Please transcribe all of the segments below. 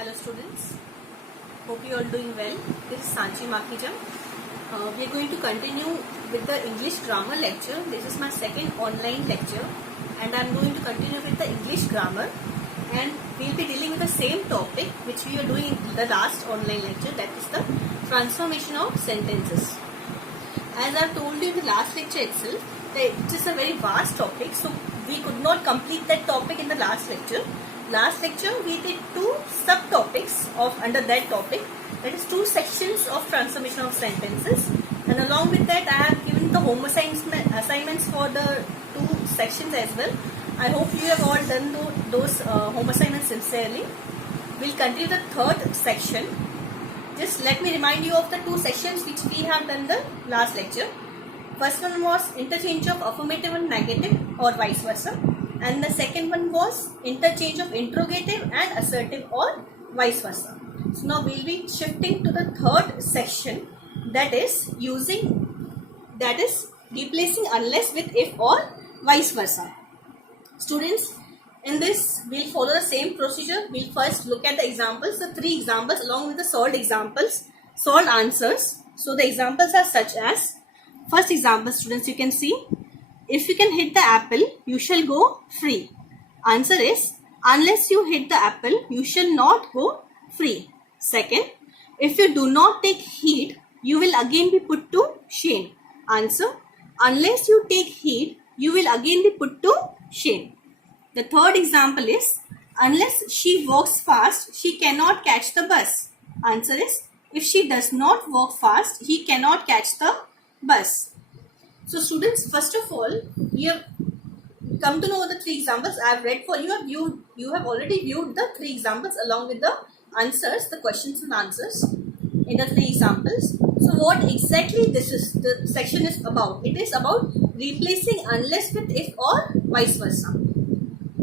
Hello students, hope you are doing well. This is Sanchi Makhijam. We are going to continue with the English grammar lecture. This is my second online lecture and I am going to continue with the English grammar, and we will be dealing with the same topic which we are doing in the last online lecture, that is the transformation of sentences. As I have told you in the last lecture itself, it is a very vast topic, so we could not complete that topic in the last lecture. Last lecture we did two subtopics of under that topic, that is two sections of transformation of sentences, and along with that I have given the home assignments for the two sections as well. I hope you have all done those home assignments sincerely. We will continue the third section. Just let me remind you of the two sections which we have done the last lecture. First one was interchange of affirmative and negative or vice versa, and the second one was interchange of interrogative and assertive or vice versa. So now we will be shifting to the third section, that is replacing unless with if or vice versa. Students, in this we will follow the same procedure. We will first look at the examples, the three examples along with the solved examples, solved answers. So the examples are such as, first example students, you can see, if you can hit the apple, you shall go free. Answer is, unless you hit the apple, you shall not go free. Second, if you do not take heed, you will again be put to shame. Answer, unless you take heed, you will again be put to shame. The third example is, unless she walks fast, she cannot catch the bus. Answer is, if she does not walk fast, he cannot catch the bus. So students, first of all, you have come to know the three examples I have read for you. You have already viewed the three examples along with the answers, the questions and answers in the three examples. So what exactly the section is about? It is about replacing unless with if or vice versa.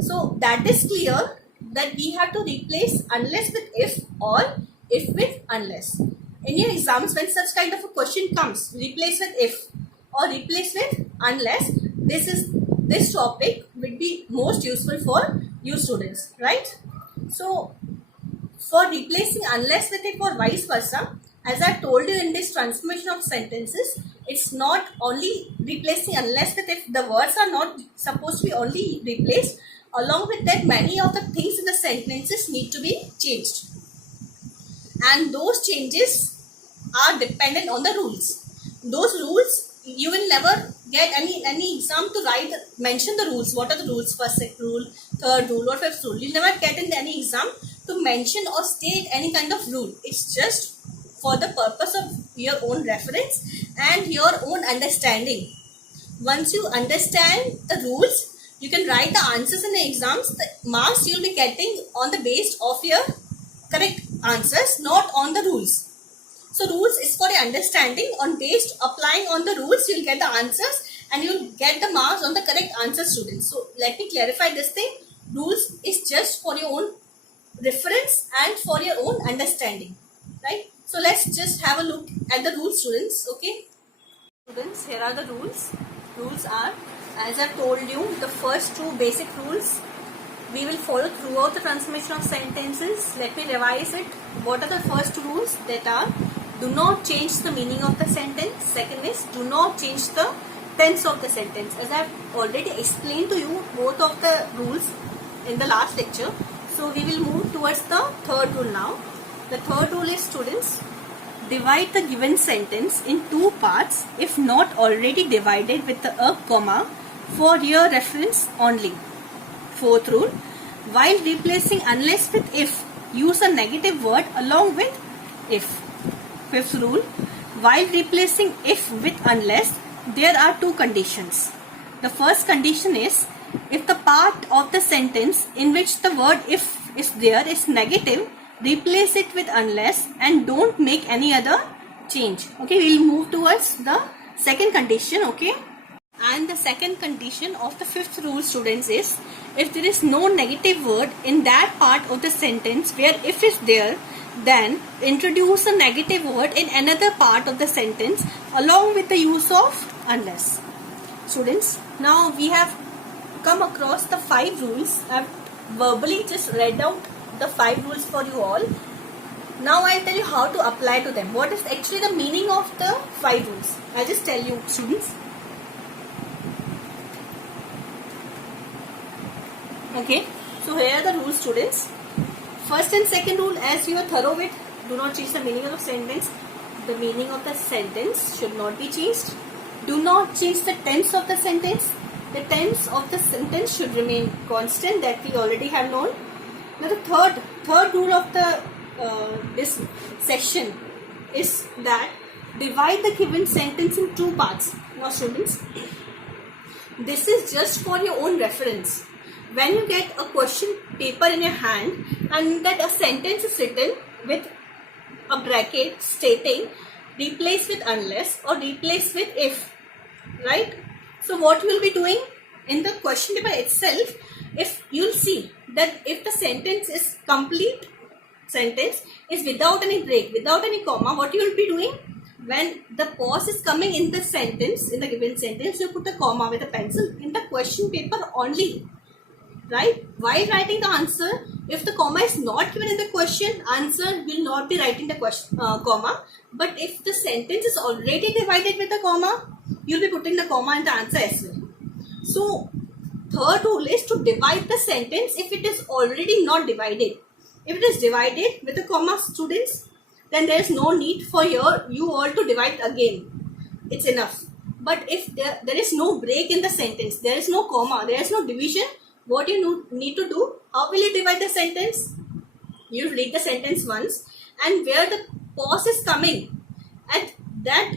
So that is clear that we have to replace unless with if or if with unless. In your exams, when such kind of a question comes, replace with if or replace with unless, this topic would be most useful for you students, right? So for replacing unless with if or vice versa, as I told you in this transformation of sentences, it's not only replacing unless with if. The words are not supposed to be only replaced. Along with that, many of the things in the sentences need to be changed, and those changes are dependent on the rules. Those rules, you will never get any exam to mention the rules. What are the rules? First rule, third rule or fifth rule. You'll never get in any exam to mention or state any kind of rule. It's just for the purpose of your own reference and your own understanding. Once you understand the rules, you can write the answers in the exams. The marks you'll be getting on the base of your correct answers, not on the rules. So rules is for your understanding. On based applying on the rules, you'll get the answers and you'll get the marks on the correct answer, students. So let me clarify this thing. Rules is just for your own reference and for your own understanding, right? So let's just have a look at the rules, students. Okay, students, here are the rules. Rules are, as I told you, the first two basic rules we will follow throughout the transformation of sentences. Let me revise it. What are the first rules? That are, do not change the meaning of the sentence. Second is, do not change the tense of the sentence. As I have already explained to you both of the rules in the last lecture. So we will move towards the third rule now. The third rule is, students, divide the given sentence in two parts if not already divided with a comma for your reference only. Fourth rule, while replacing unless with if, use a negative word along with if. Fifth rule, while replacing if with unless, there are two conditions. The first condition is, if the part of the sentence in which the word if is there is negative, replace it with unless and don't make any other change. Okay, we will move towards the second condition. Okay, and the second condition of the fifth rule, students, is, if there is no negative word in that part of the sentence where if is there, then introduce a negative word in another part of the sentence along with the use of unless. Students, now we have come across the 5 rules. I have verbally just read out the 5 rules for you all. Now I'll tell you how to apply to them. What is actually the meaning of the 5 rules? I'll just tell you, students. Okay, so here are the rules, students. First and second rule, as you are thorough with, do not change the meaning of the sentence. The meaning of the sentence should not be changed. Do not change the tense of the sentence. The tense of the sentence should remain constant, that we already have known. Now the third rule of the this section is that divide the given sentence in 2 parts. Now students, this is just for your own reference. When you get a question paper in your hand and that a sentence is written with a bracket stating replace with unless or replace with if, right? So what you will be doing in the question paper itself, if you'll see that if the sentence is complete sentence is without any break, without any comma, what you will be doing when the pause is coming in the sentence, in the given sentence, you put a comma with a pencil in the question paper only, right? While writing the answer, if the comma is not given in the question, answer will not be writing the question comma. But if the sentence is already divided with a comma, you'll be putting the comma in the answer as well. So third rule is to divide the sentence if it is already not divided. If it is divided with a comma, students, then there is no need for you all to divide again. It's enough. But if there is no break in the sentence, there is no comma, there is no division, what you need to do, how will you divide the sentence? You read the sentence once, and where the pause is coming, at that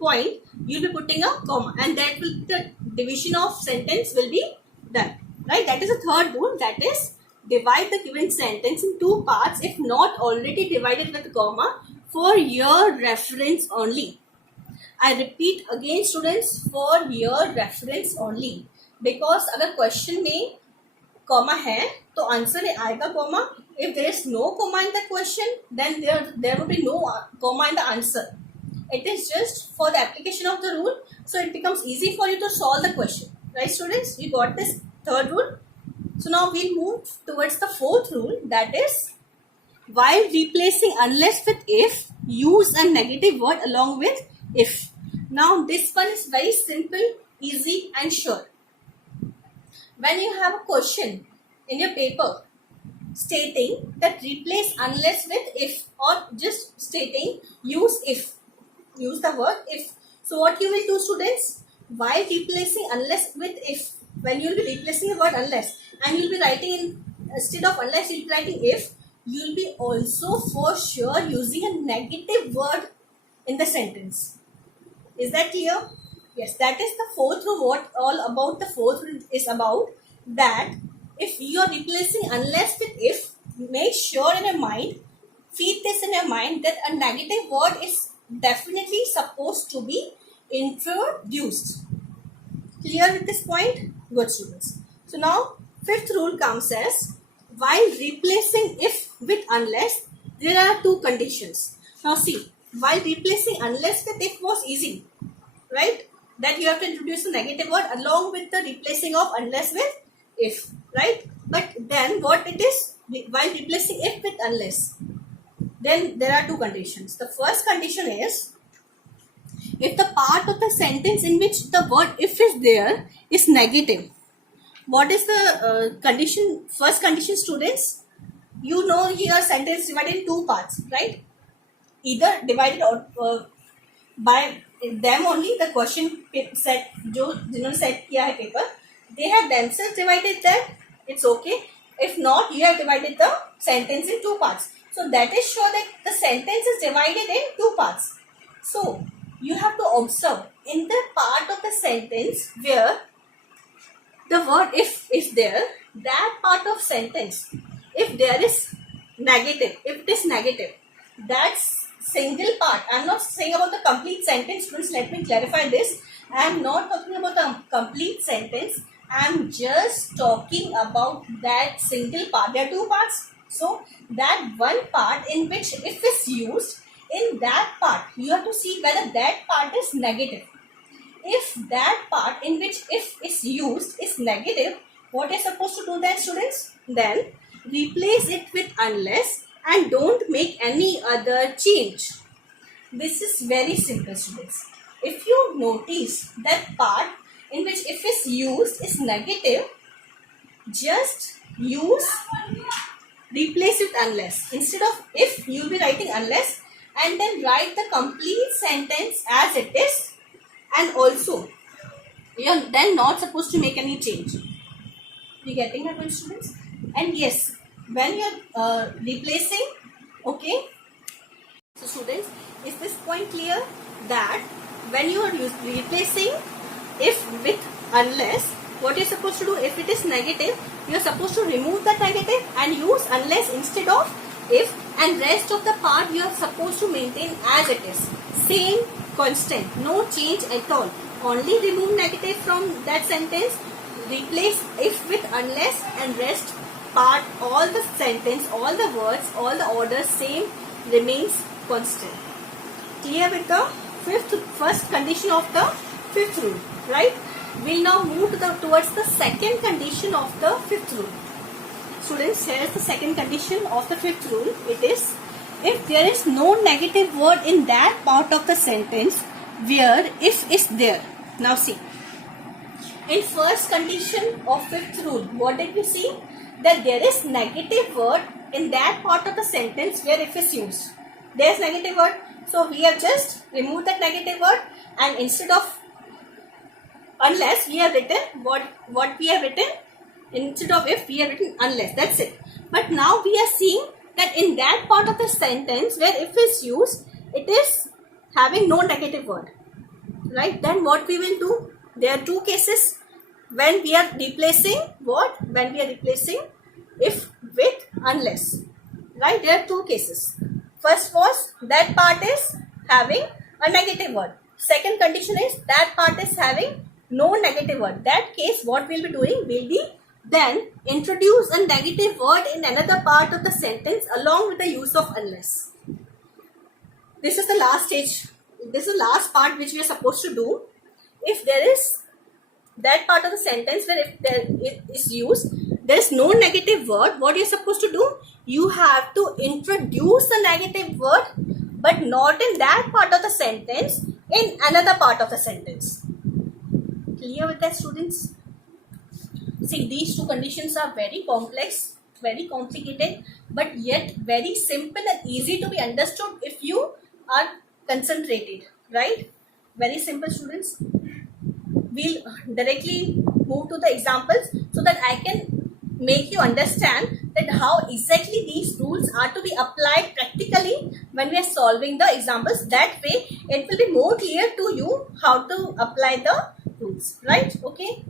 point, you'll be putting a comma, and that will, the division of sentence will be done, right? That is the third rule, that is divide the given sentence in 2 parts if not already divided with comma for your reference only. I repeat again, students, for your reference only. Because अगर question में comma है तो answer में आएगा comma. If there is no comma in the question, then there will be no comma in the answer. It is just for the application of the rule, so it becomes easy for you to solve the question, right, students? You got this third rule. So now we'll move towards the fourth rule, that is while replacing unless with if, use a negative word along with if. Now this one is very simple, easy and sure. When you have a question in your paper stating that replace unless with if, or just stating use if, use the word if. So what you will do, students, while replacing unless with if, when you will be replacing the word unless and you will be writing in, instead of unless you will be writing if, you will be also for sure using a negative word in the sentence. Is that clear? Yes, that is the fourth rule. What all about the fourth rule is about, that if you are replacing unless with if, make sure in your mind, feed this in your mind, that a negative word is definitely supposed to be introduced. Clear with this point? Good, students. So now fifth rule comes as while replacing if with unless, there are 2 conditions. Now see, while replacing unless with if was easy, right? That you have to introduce a negative word along with the replacing of unless with if, right? But then what it is, while replacing if with unless, then there are 2 conditions. The first condition is if the part of the sentence in which the word if is there is negative. What is the condition? First condition, students, you know here sentence divided in 2 parts, right? Either divided or by them only, the question set जो जिन्होंने set किया है paper, they have themselves divided that, it's okay. If not, you have divided the sentence in 2 parts. So that is sure that the sentence is divided in 2 parts. So you have to observe in the part of the sentence where the word if is there, that part of sentence, if there is negative, if it is negative, that's single part. I am not saying about the complete sentence, students, let me clarify this. I am not talking about the complete sentence. I am just talking about that single part. There are 2 parts. So that one part in which if is used, in that part you have to see whether that part is negative. If that part in which if is used is negative, what is supposed to do then, students? Then replace it with unless and don't make any other change. This is very simple, students. If you notice that part in which if is used is negative, just use replace with unless. Instead of if, you will be writing unless and then write the complete sentence as it is, and also you are then not supposed to make any change. You getting that point, students? And yes, when you are replacing, okay. So students, is this point clear? That when you are replacing if with unless, what you are supposed to do, if it is negative, you are supposed to remove that negative and use unless instead of if, and rest of the part you are supposed to maintain as it is. Same constant, no change at all. Only remove negative from that sentence, replace if with unless, and rest part, all the sentence, all the words, all the order same remains constant. Clear with the first condition of the fifth rule, right? We'll now move to towards the second condition of the fifth rule. Students, here is the second condition of the fifth rule. It is, if there is no negative word in that part of the sentence where if is there. Now see, in first condition of fifth rule, what did we see? That there is negative word in that part of the sentence where if is used. There is negative word. So we have just removed that negative word, and instead of unless, we have written what we have written. Instead of if, we have written unless. That's it. But now we are seeing that in that part of the sentence where if is used, it is having no negative word, right? Then what we will do? There are two cases when we are replacing what? When we are replacing if with unless, right? There are two cases. First was that part is having a negative word. Second condition is that part is having no negative word. That case, what we'll be doing, will be then introduce a negative word in another part of the sentence along with the use of unless. This is the last stage. This is the last part which we are supposed to do. If there is that part of the sentence where if it is used, there is no negative word, what you are supposed to do? You have to introduce the negative word, but not in that part of the sentence, in another part of the sentence. Clear with that, students? See, these two conditions are very complex, very complicated, but yet very simple and easy to be understood if you are concentrated, right? Very simple, students. We'll directly move to the examples so that I can make you understand that how exactly these rules are to be applied practically when we are solving the examples. That way it will be more clear to you how to apply the rules, right? Okay.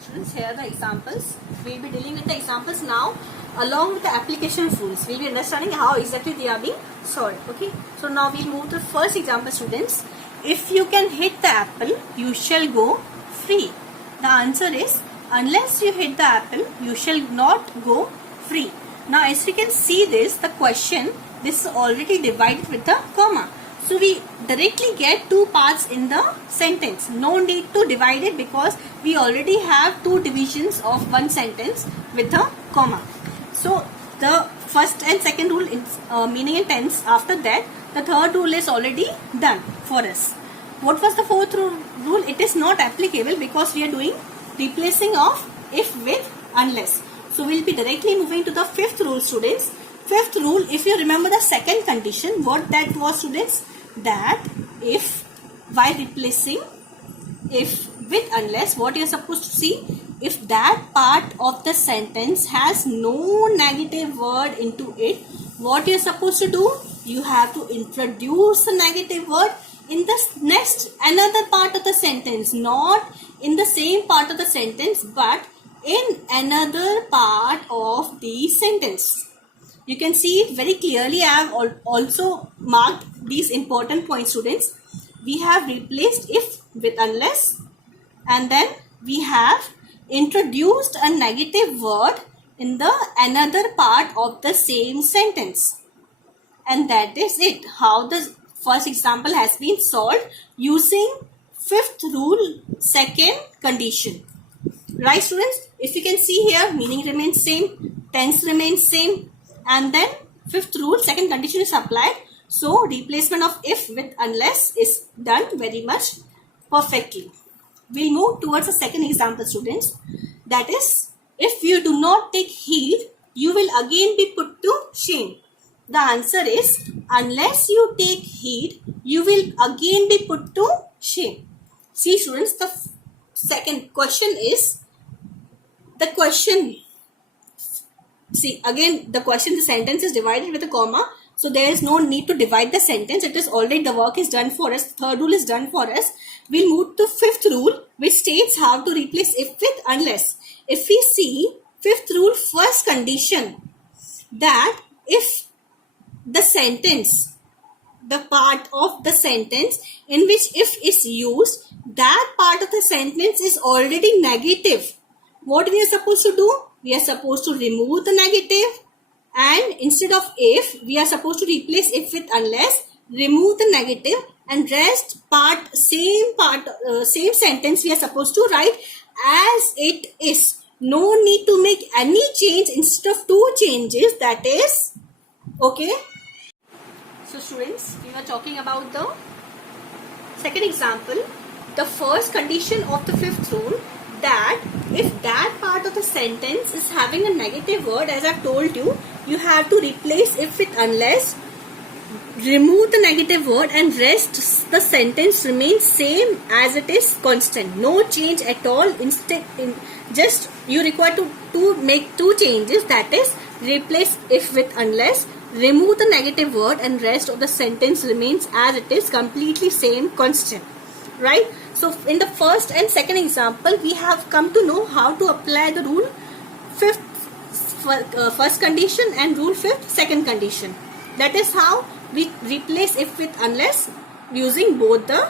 Students, here are the examples. We will be dealing with the examples now along with the application of rules. We will be understanding how exactly they are being solved. Okay. So now we will move to the first example, students. If you can hit the apple, you shall go free. The answer is, unless you hit the apple, you shall not go free. Now as we can see this, the question, this is already divided with a comma. So we directly get two parts in the sentence. No need to divide it because we already have two divisions of one sentence with a comma. So the first and second rule is meaning and tense. After that, the third rule is already done for us. What was the fourth rule? It is not applicable because we are doing replacing of if with unless. So we will be directly moving to the fifth rule, students. Fifth rule, if you remember the second condition, what that was, students? That if, while replacing if with unless, what you are supposed to see? If that part of the sentence has no negative word into it, what you are supposed to do? You have to introduce the negative word in the next another part of the sentence, not in the same part of the sentence, but in another part of the sentence. You can see it very clearly. I have also marked these important points, students. We have replaced if with unless, and then we have introduced a negative word in the another part of the same sentence. And that is it. How the first example has been solved using fifth rule, second condition. Right, students? If you can see here, meaning remains same, tense remains same, and then fifth rule, second condition is applied. So replacement of if with unless is done very much perfectly. We'll move towards the second example, students. That is, if you do not take heed, you will again be put to shame. The answer is, unless you take heed, you will again be put to shame. See, students, the second question is, the question, see again the question, the sentence is divided with a comma, so there is no need to divide the sentence. It is already, the work is done for us. Third rule is done for us. We'll move to fifth rule, which states how to replace if with unless. If we see fifth rule, first condition, that if the sentence, the part of the sentence in which if is used, that part of the sentence is already negative. What we are supposed to do? We are supposed to remove the negative, and instead of if, we are supposed to replace if with unless, remove the negative, and rest part, same sentence we are supposed to write as it is. No need to make any change instead of two changes. That is okay. So students, we were talking about the second example. The first condition of the fifth rule, that if that part of the sentence is having a negative word, as I've told you, you have to replace if with unless, remove the negative word, and rest the sentence remains same as it is, constant. No change at all. Instead, just you require to make two changes, that is replace if with unless, remove the negative word, and rest of the sentence remains as it is, completely same, constant. Right? So in the first and second example, we have come to know how to apply the rule first condition and rule fifth second condition. That is how we replace if with unless using both the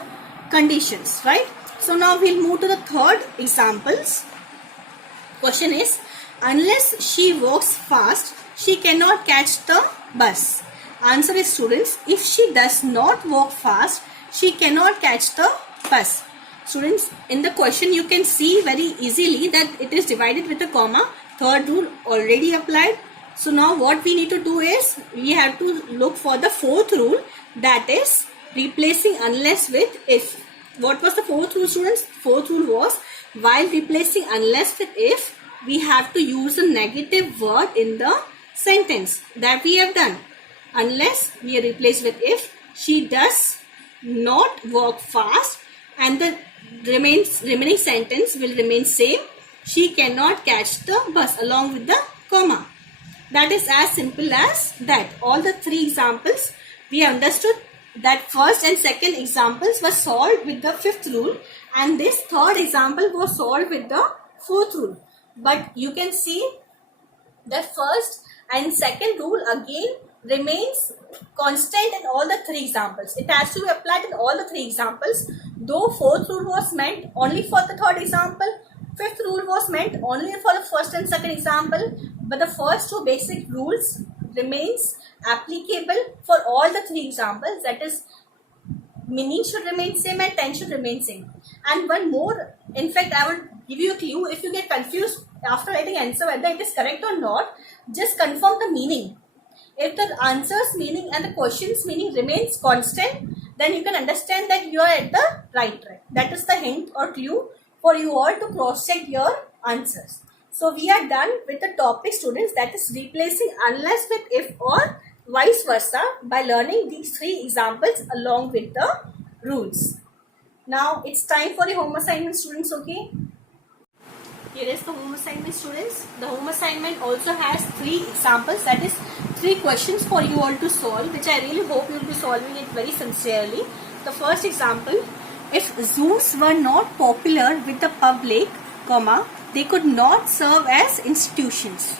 conditions. Right? So now we'll move to the third examples. Question is, unless she walks fast, she cannot catch the bus. Answer is, students, if she does not walk fast, she cannot catch the bus. Students, in the question you can see very easily that it is divided with a comma. Third rule already applied. So now what we need to do is, we have to look for the fourth rule, that is replacing unless with if. What was the fourth rule, students? Fourth rule was, while replacing unless with if, we have to use a negative word in the sentence. That we have done. Unless we are replaced with if, she does not walk fast, and the remaining sentence will remain same. She cannot catch the bus, along with the comma. That is as simple as that. All the three examples we understood that first and second examples were solved with the fifth rule, and this third example was solved with the fourth rule. But you can see that first and second rule again remains constant in all the three examples. It has to be applied in all the three examples. Though fourth rule was meant only for the third example, fifth rule was meant only for the first and second example, but the first two basic rules remains applicable for all the three examples. That is, meaning should remain same and tense should remain same. And one more, in fact, I will give you a clue. If you get confused after writing answer whether it is correct or not, just confirm the meaning. If the answer's meaning and the question's meaning remains constant, then you can understand that you are at the right track. That is the hint or clue for you all to cross-check your answers. So we are done with the topic, students, that is replacing unless with if or vice versa, by learning these three examples along with the rules. Now it's time for the home assignment, students. Okay. Here is the home assignment, students. The home assignment also has three examples, that is three questions for you all to solve, which I really hope you will be solving it very sincerely. The first example, if zoos were not popular with the public, comma, they could not serve as institutions.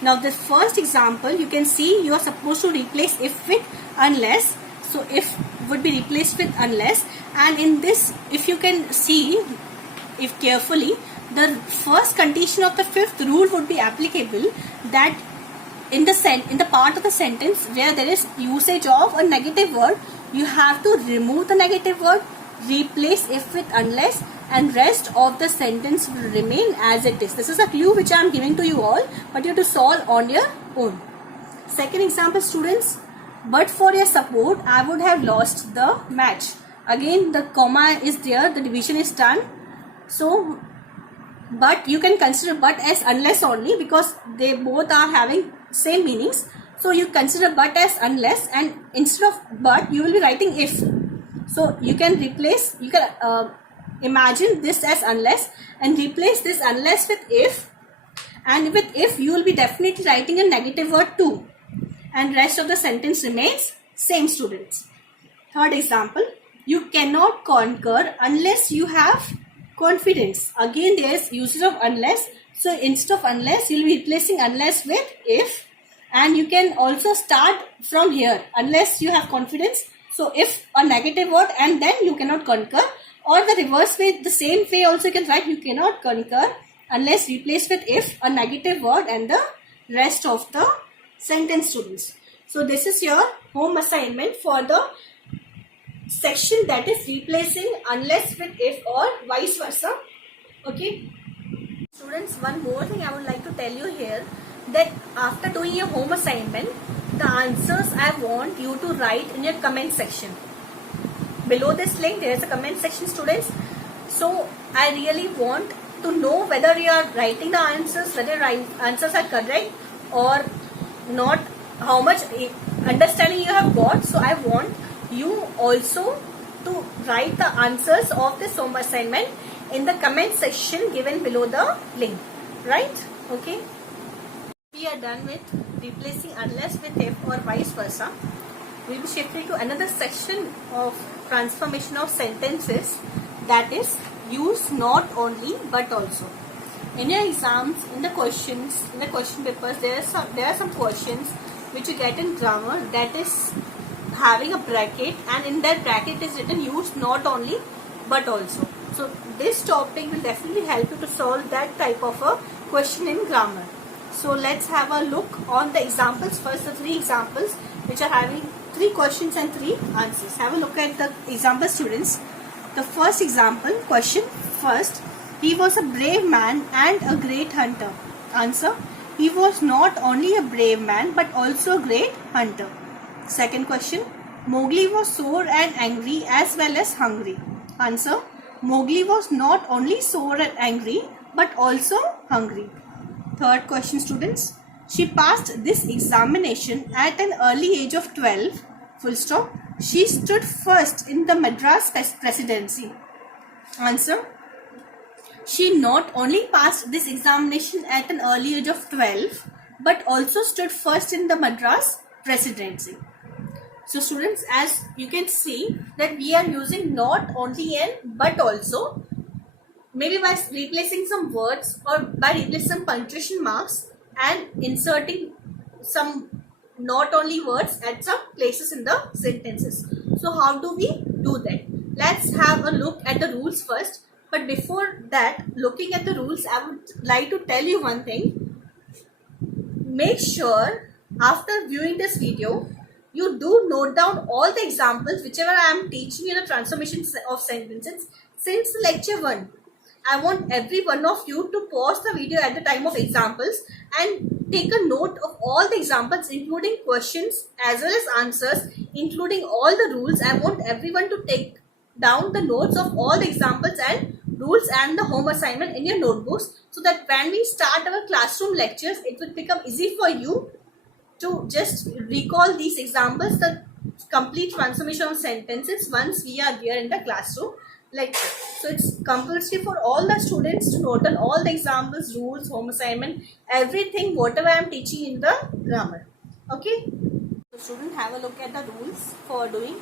Now the first example, you can see you are supposed to replace if with unless. So if would be replaced with unless, and in this, if you can see, if carefully, the first condition of the fifth rule would be applicable, that in the part of the sentence where there is usage of a negative word, you have to remove the negative word, replace if with unless, and rest of the sentence will remain as it is. This is a clue which I am giving to you all, but you have to solve on your own. Second example, students, but for your support I would have lost the match. Again the comma is there, the division is done. So but you can consider but as unless only, because they both are having same meanings. So you consider but as unless, and instead of but you will be writing if. So you can replace, you can imagine this as unless and replace this unless with if, and with if you will be definitely writing a negative word too, and rest of the sentence remains same, students. Third example, you cannot conquer unless you have confidence. Again there is usage of unless. So instead of unless you will be replacing unless with if, and you can also start from here, unless you have confidence. So if a negative word and then you cannot conquer, or the reverse way, the same way also you can write you cannot conquer unless replace with if, a negative word, and the rest of the sentence, students. So this is your home assignment for the section that is replacing unless with if or vice versa. Okay, students, one more thing I would like to tell you here, that after doing your home assignment, the answers I want you to write in your comment section. Below this link there is a comment section, students. So I really want to know whether you are writing the answers, whether your answers are correct or not, how much understanding you have got. So I want you also to write the answers of this home assignment in the comment section given below the link, right? Okay, we are done with replacing unless with if or vice versa. We will be shifting to another section of transformation of sentences, that is use not only but also. In your exams, in the questions, in the question papers, there are some questions which you get in grammar that is having a bracket, and in that bracket is written use not only but also. So this topic will definitely help you to solve that type of a question in grammar. So let's have a look on the examples first, the three examples which are having 3 questions and 3 answers. Have a look at the example, students. The first example question, first, he was a brave man and a great hunter. Answer, he was not only a brave man but also a great hunter. Second question, Mowgli was sore and angry as well as hungry. Answer, Mowgli was not only sore and angry but also hungry. Third question, students, she passed this examination at an early age of 12, full stop. She stood first in the Madras presidency. Answer, she not only passed this examination at an early age of 12 but also stood first in the Madras presidency. So students, as you can see that we are using not only and but also, maybe by replacing some words or by replacing some punctuation marks and inserting some not only words at some places in the sentences. So how do we do that? Let's have a look at the rules first. But before that, looking at the rules, I would like to tell you one thing. Make sure after viewing this video, you do note down all the examples whichever I am teaching you the transformation of sentences since lecture 1. I want every one of you to pause the video at the time of examples and take a note of all the examples, including questions as well as answers, including all the rules. I want everyone to take down the notes of all the examples and rules and the home assignment in your notebooks, so that when we start our classroom lectures, it will become easy for you to just recall these examples, the complete transformation of sentences, once we are there in the classroom lecture. So it's compulsory for all the students to note on all the examples, rules, home assignment, everything, whatever I am teaching in the grammar. Okay. So students, have a look at the rules for doing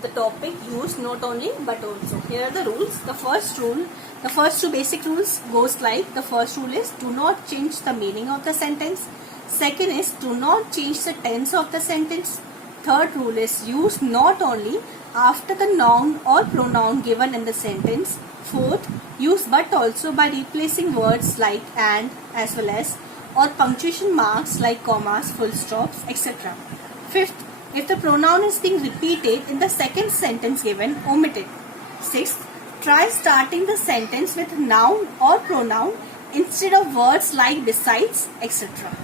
the topic use not only but also. Here are the rules. The first rule, the first 2 basic rules goes like, the first rule is do not change the meaning of the sentence. Second is do not change the tense of the sentence. Third rule is use not only after the noun or pronoun given in the sentence. Fourth, use but also by replacing words like and, as well as, or punctuation marks like commas, full stops, etc. Fifth, if the pronoun is being repeated in the second sentence given, omit it. Sixth, try starting the sentence with noun or pronoun instead of words like besides, etc.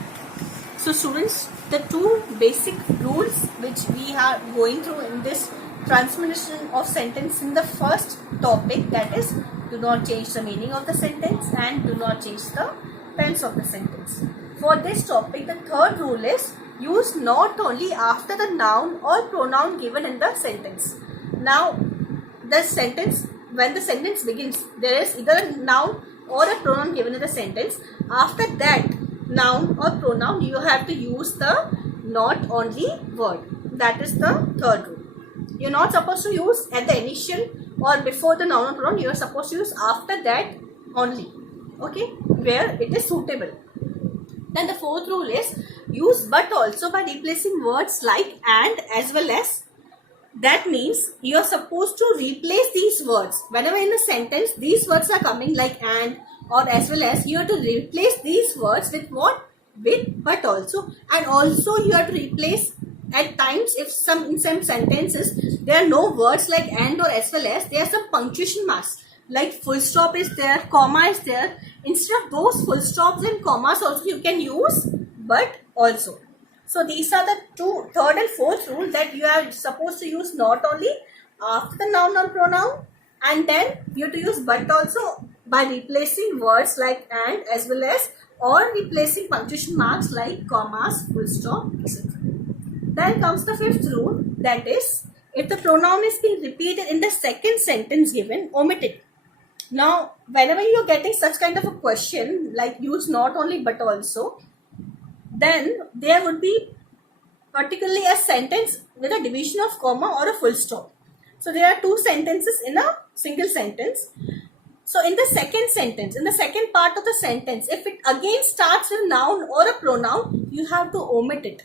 So students, the two basic rules which we are going through in this transformation of sentence in the first topic, that is, do not change the meaning of the sentence and do not change the tense of the sentence. For this topic, the third rule is use not only after the noun or pronoun given in the sentence. Now, the sentence, when the sentence begins, there is either a noun or a pronoun given in the sentence. After that noun or pronoun, you have to use the not only word. That is the third rule. You're not supposed to use at the initial or before the noun or pronoun. You are supposed to use after that only. Okay, where it is suitable. Then the fourth rule is use but also by replacing words like and as well as. That means you are supposed to replace these words. Whenever in a sentence these words are coming like and or as well as, you have to replace these words with what? With but also. And also you have to replace at times, if in some sentences there are no words like and or as well as, there are some punctuation marks like full stop is there, comma is there. Instead of those full stops and commas also, you can use but also. So these are the third and fourth rule, that you are supposed to use not only after the noun or pronoun, and then you have to use but also by replacing words like and as well as, or replacing punctuation marks like commas, full stop, etc. Then comes the fifth rule, that is, if the pronoun is being repeated in the second sentence given, omit it. Now, whenever you are getting such kind of a question like use not only but also, then there would be particularly a sentence with a division of comma or a full stop. So there are two sentences in a single sentence. So in the second sentence, in the second part of the sentence, if it again starts with noun or a pronoun, you have to omit it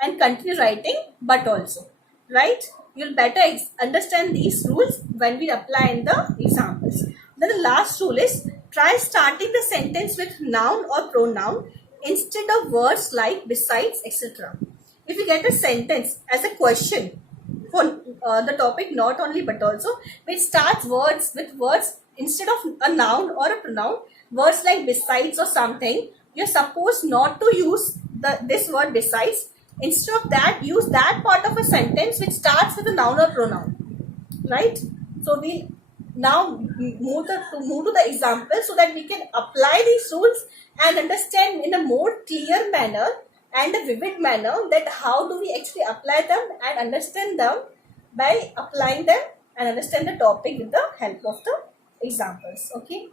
and continue writing but also, right? You'll better understand these rules when we apply in the examples. Then the last rule is try starting the sentence with noun or pronoun instead of words like besides, etc. If you get a sentence as a question for the topic not only but also, which starts with words instead of a noun or a pronoun, words like besides or something, you're supposed not to use this word besides. Instead of that, use that part of a sentence which starts with a noun or pronoun, right? So we now move to the example so that we can apply these rules and understand in a more clear manner and a vivid manner that how do we actually apply them and understand them by applying them and understand the topic with the help of the examples. Okay.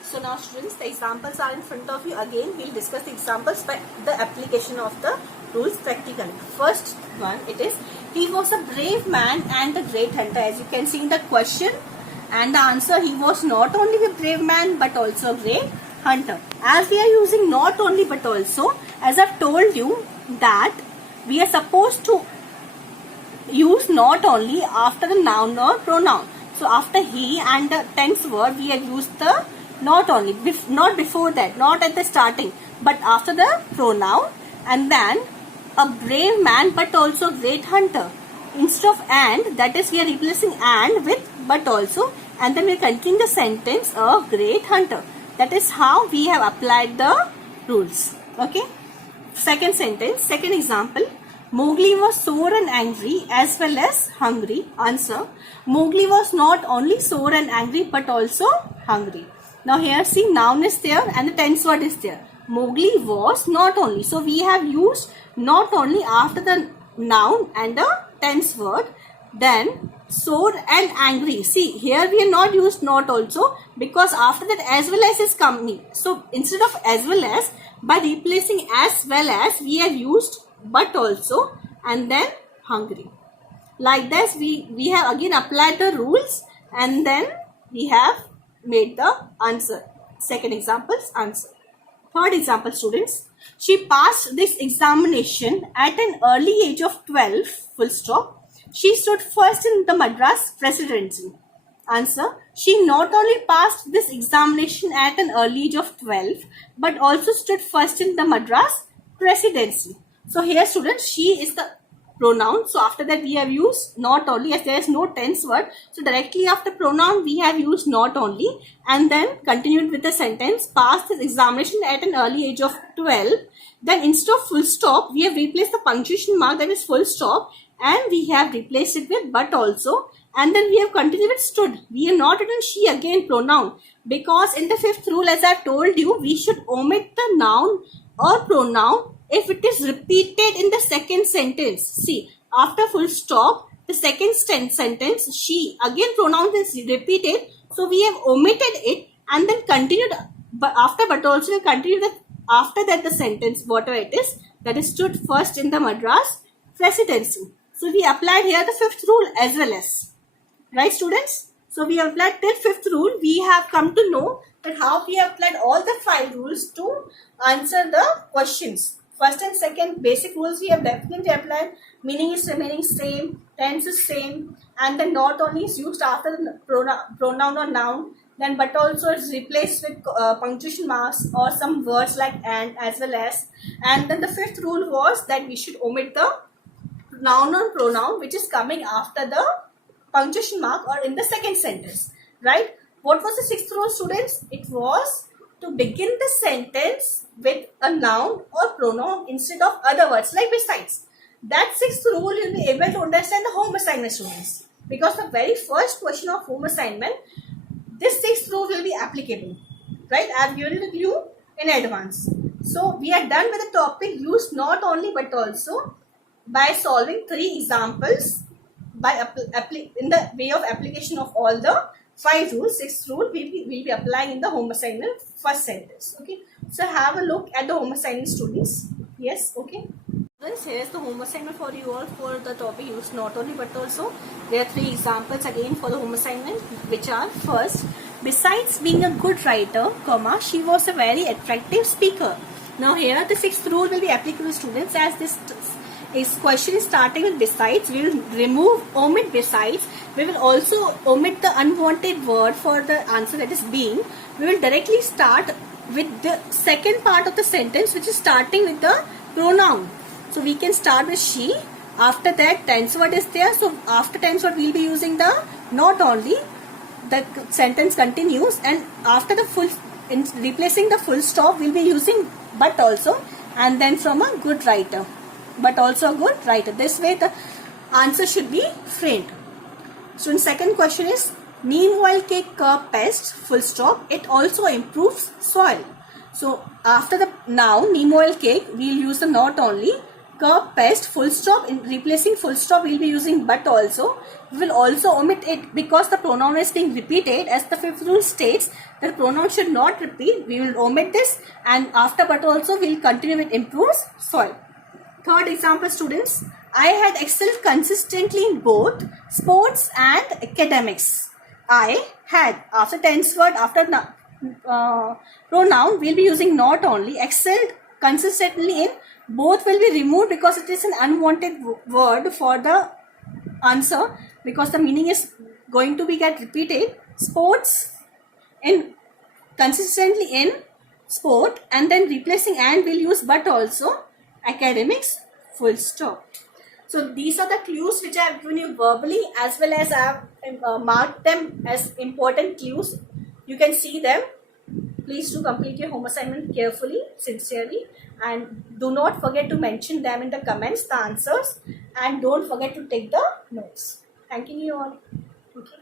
So now students, the examples are in front of you. Again, we'll discuss the examples by the application of the rules practically. First one, it is, he was a brave man and a great hunter. As you can see in the question and the answer, he was not only a brave man but also a great hunter. As we are using not only but also, as I've told you that we are supposed to use not only after the noun or pronoun. So after he and the tense word, we have used the not only, not before that, not at the starting, but after the pronoun, and then a brave man but also great hunter. Instead of and, that is, we are replacing and with but also, and then we continue the sentence, a great hunter. That is how we have applied the rules. Okay. Second sentence, second example. Mowgli was sore and angry as well as hungry. Answer. Mowgli was not only sore and angry but also hungry. Now here see, noun is there and the tense word is there. Mowgli was not only. So we have used not only after the noun and the tense word. Then sore and angry. See, here we have not used not also because after that as well as is coming. So instead of as well as, by replacing as well as, we have used but also and then hungry. Like this, we have again applied the rules and then we have made the answer. Second example's answer. Third example, students. She passed this examination at an early age of 12, full stop. She stood first in the Madras Presidency. Answer. She not only passed this examination at an early age of 12, but also stood first in the Madras Presidency. So here, students, she is the pronoun. So after that we have used not only, as there is no tense word. So directly after pronoun we have used not only, and then continued with the sentence, passed his examination at an early age of 12. Then instead of full stop, we have replaced the punctuation mark, that is full stop, and we have replaced it with but also. And then we have continued with stood. We have not written she again pronoun, because in the fifth rule, as I have told you, we should omit the noun or pronoun if it is repeated in the second sentence. See, after full stop, the second sentence, she, again pronoun is repeated, so we have omitted it and then continued, but after but also we continue that after that the sentence, whatever it is, that is stood first in the Madras presidency. So we applied here the fifth rule as well as, right students? So we have applied till fifth rule. We have come to know that how we have applied all the 5 rules to answer the questions. First and second basic rules we have definitely applied. Meaning is remaining same, tense is same, and then not only is used after the pronoun or noun, then but also is replaced with punctuation marks or some words like and as well as. And then the fifth rule was that we should omit the noun or pronoun which is coming after the punctuation mark or in the second sentence, right? What was the sixth rule, students? It was to begin the sentence with a noun or pronoun instead of other words like besides. That sixth rule you'll be able to understand the home assignment, students, because the very first question of home assignment, this sixth rule will be applicable, right? I have given it to you in advance. So we are done with the topic used not only but also by solving 3 examples by in the way of application of all the 5 rules. 6th rule we will be applying in the home assignment first sentence. Okay, so have a look at the home assignment, students. Yes, okay. Here is the home assignment for you all for the topic used not only but also. There are 3 examples again for the home assignment, which are: first, besides being a good writer, comma, she was a very attractive speaker. Now here the 6th rule will be applicable to students, as this question is starting with besides. We will omit besides. We will also omit the unwanted word for the answer, that is being. We will directly start with the second part of the sentence, which is starting with the pronoun. So we can start with she. After that tense word is there. So after tense word we will be using the not only. The sentence continues, and after the full, in replacing the full stop, we will be using but also, and then from a good writer. But also a good writer. This way the answer should be framed. So second question is, neem oil cake curb pest, full stop, it also improves soil. So after the noun neem oil cake, we will use the not only. Curb pest, full stop, in replacing full stop we will be using but also. We will also omit it because the pronoun is being repeated, as the 5th rule states that pronoun should not repeat. We will omit this, and after but also we will continue with improves soil. Third example, students, I had excelled consistently in both sports and academics. I had, after tense word, after pronoun, we will be using not only. Excelled consistently in, both will be removed because it is an unwanted word for the answer, because the meaning is going to be get repeated. Sports in, consistently in sport, and then replacing and will use but also. Academics, full stop. So these are the clues which I have given you verbally, as well as I have marked them as important clues. You can see them. Please do complete your home assignment carefully, sincerely, and do not forget to mention them in the comments, the answers, and don't forget to take the notes. Thanking you all. Okay.